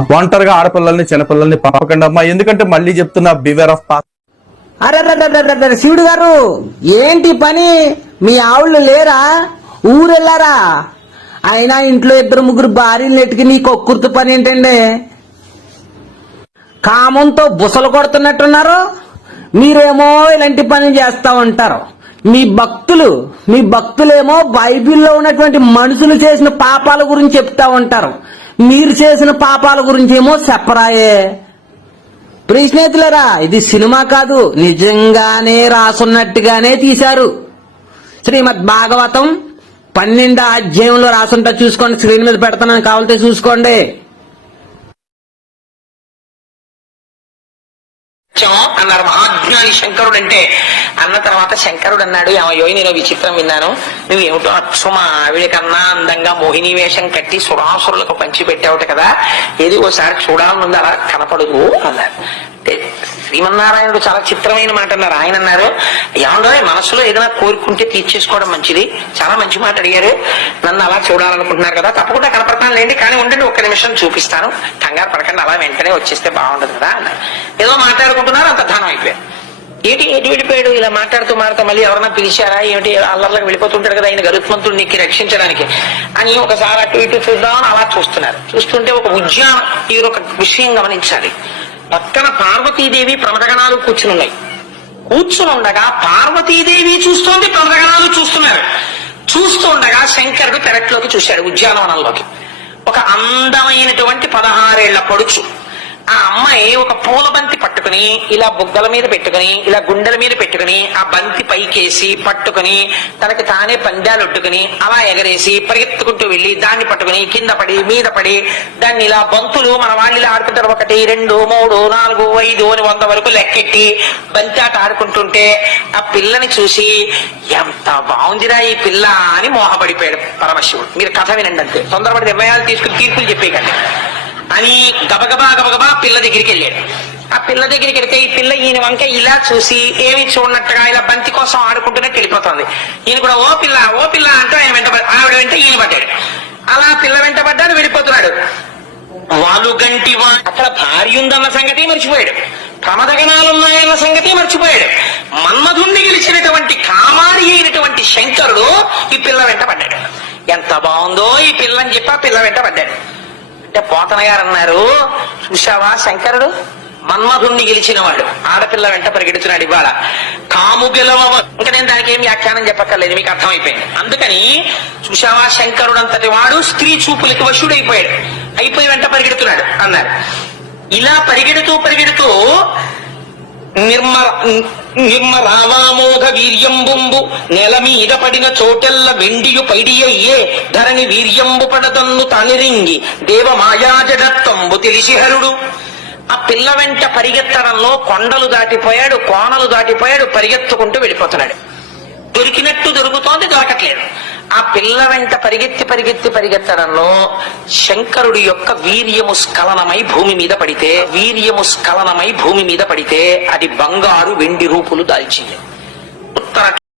ఒంటరిగా ఆడపిల్లల్ని చిన్నపిల్లల్ని పంపకండి అమ్మా. ఎందుకంటే మళ్ళీ చెప్తున్నా బివేర్ ఆఫ్ పాస్ అరే శివుడు గారు ఏంటి పని? మీ ఆవుళ్ళు లేరా? ఊరెళ్ళారా? అయినా ఇంట్లో ఇద్దరు ముగ్గురు భార్యలు నెట్టుకి నీ కొక్కుర్తు పని ఏంటండి? కామంతో బుసలు కొడుతున్నట్టున్నారు. మీరేమో ఇలాంటి పని చేస్తా ఉంటారు. మీ భక్తులు మీ భక్తులేమో బైబిల్లో ఉన్నటువంటి మనుషులు చేసిన పాపాల గురించి చెప్తా ఉంటారు. మీరు చేసిన పాపాల గురించి ఏమో చెప్పరాయే ప్రియస్నేహితులరా ఇది సినిమా కాదు. నిజంగానే రాసున్నట్టుగానే తీశారు. శ్రీమద్ భాగవతం పన్నెండు అధ్యాయంలో రాసుంటా చూసుకోండి. స్క్రీన్ మీద పెడతానని కావాలంటే చూసుకోండి. సత్యం అన్నారు మహాజ్ఞాని శంకరుడు అంటే. అన్న తర్వాత శంకరుడు అన్నాడు ఏమయ్యో నేను విచిత్రం విన్నాను. నువ్వు ఏమిటో అచ్చు ఆవిడ కన్నా అందంగా మోహిని వేషం కట్టి సురాసురులకు పంచి పెట్టావుట కదా. ఏది ఓసారి చూడాలనుంది అలా కనపడదు అన్నారు. శ్రీమన్నారాయణుడు చాలా చిత్రమైన మాట అన్నారు. ఆయన అన్నారు ఏమన్నా మనసులో ఏదైనా కోరుకుంటే తీర్చేసుకోవడం మంచిది. చాలా మంచి మాట అడిగారు. నన్ను అలా చూడాలనుకుంటున్నారు కదా తప్పకుండా కనపడతాను లేండి కానీ ఉండండి ఒక్క నిమిషం చూపిస్తాను. కంగారు పడకండి అలా వెంటనే వచ్చేస్తే బాగుండదు కదా అన్నారు. ఏదో మాట్లాడుకుంటున్నారు అంత ధానం అయిపోయారు. ఏంటి ఎటు వెళ్ళిపోయాడు ఇలా మాట్లాడుతూ మారుతా మళ్ళీ ఎవరన్నా పిలిచారా? ఏమిటి? అల్లర్లకు వెళ్ళిపోతుంటాడు కదా ఆయన గరుత్మంతుడు నీకు రక్షించడానికి. అని ఒకసారి అటు ఇటు చూద్దామని అలా చూస్తున్నారు. చూస్తుంటే ఒక ఉద్యానం ఈ ఒక విషయం గమనించాలి. పక్కన పార్వతీదేవి ప్రమదగణాలు కూర్చుని ఉన్నాయి కూర్చుని ఉండగా పార్వతీదేవి చూస్తోంది ప్రమదగణాలు చూస్తున్నారు. చూస్తుండగా శంకరుడు పెరట్లోకి చూశాడు ఉద్యానవనంలోకి. ఒక అందమైనటువంటి పదహారేళ్ళ పడుచు. ఆ అమ్మాయి ఒక పూల బంతి పట్టుకుని ఇలా బుగ్గల మీద పెట్టుకుని ఇలా గుండెల మీద పెట్టుకుని ఆ బంతి పైకేసి పట్టుకుని తనకి తానే పందాలొట్టుకుని అలా ఎగరేసి పరిగెత్తుకుంటూ వెళ్ళి దాన్ని పట్టుకుని కింద పడి మీద పడి దాన్ని ఇలా బంతులు మన వాళ్ళు ఇలా ఆడుకుంటారు. ఒకటి రెండు మూడు నాలుగు ఐదు అని వంద వరకు లెక్కెట్టి బంతి ఆట ఆడుకుంటుంటే ఆ పిల్లని చూసి ఎంత బాగుందిరా ఈ పిల్ల అని మోహపడిపోయాడు పరమశివుడు. మీరు కథ వినండి అంతే. తొందరపడి నిర్ణయాలు తీసుకుని తీర్పులు చెప్పేయకండి. అని గబగబా గబగబా పిల్ల దగ్గరికి వెళ్ళాడు. ఆ పిల్ల దగ్గరికి వెళ్తే ఈ పిల్ల ఈయన వంక ఇలా చూసి ఏమి చూడనట్టుగా ఇలా బంతి కోసం ఆడుకుంటూనే వెళ్ళిపోతుంది. ఈయన కూడా ఓ పిల్ల ఓ పిల్ల అంటూ ఆయన వెంట ఆవిడ వెంట ఈయన పడ్డాడు. అలా పిల్ల వెంట పడ్డాడు వెళ్ళిపోతున్నాడు వాళ్ళు గంటి వా- అక్కడ భార్య ఉందన్న సంగతి మర్చిపోయాడు. ప్రమదగణాలున్నాయన్న సంగతి మర్చిపోయాడు. మన్మధుణ్ణి గెలిచినటువంటి కామారి అయినటువంటి శంకరుడు ఈ పిల్ల వెంట పడ్డాడు. ఎంత బాగుందో ఈ పిల్ల అని చెప్పి ఆ పిల్ల వెంట పడ్డాడు. అంటే పోతన గారు అన్నారు. చూశావా శంకరుడు? మన్మధుణ్ణి గెలిచిన వాడు ఆడపిల్ల వెంట పరిగెడుతున్నాడు ఇవాళ. కాము గెలవ ఇంకా నేను దానికి ఏం వ్యాఖ్యానం చెప్పక్కర్లేదు మీకు అర్థమైపోయింది. అందుకని చూశావా శంకరుడు అంతటి వాడు స్త్రీ చూపులకి వశుడైపోయాడు. అయిపోయి వెంట పరిగెడుతున్నాడు అన్నారు. ఇలా పరిగెడుతూ పరిగెడుతూ నిర్మ నిర్మరావామోఘ వీర్యంబుంబు నెల మీద పడిన చోటెల్ల వెండియు పైడియయ్యే ధరణి వీర్యంబు పడదన్ను తనిరింగి దేవ మాయాజడత్వంబు తెలిసి హరుడు. ఆ పిల్ల వెంట పరిగెత్తడంలో కొండలు దాటిపోయాడు కోనలు దాటిపోయాడు పరిగెత్తుకుంటూ వెళ్ళిపోతున్నాడు. దొరికినట్టు దొరుకుతోంది దొరకట్లేదు. ఆ పిల్ల వెంట పరిగెత్తి పరిగెత్తి పరిగెత్తడంలో శంకరుడి యొక్క వీర్యము స్ఖలనమై భూమి మీద పడితే వీర్యము స్ఖలనమై భూమి మీద పడితే అది బంగారు వెండి రూపులు దాల్చింది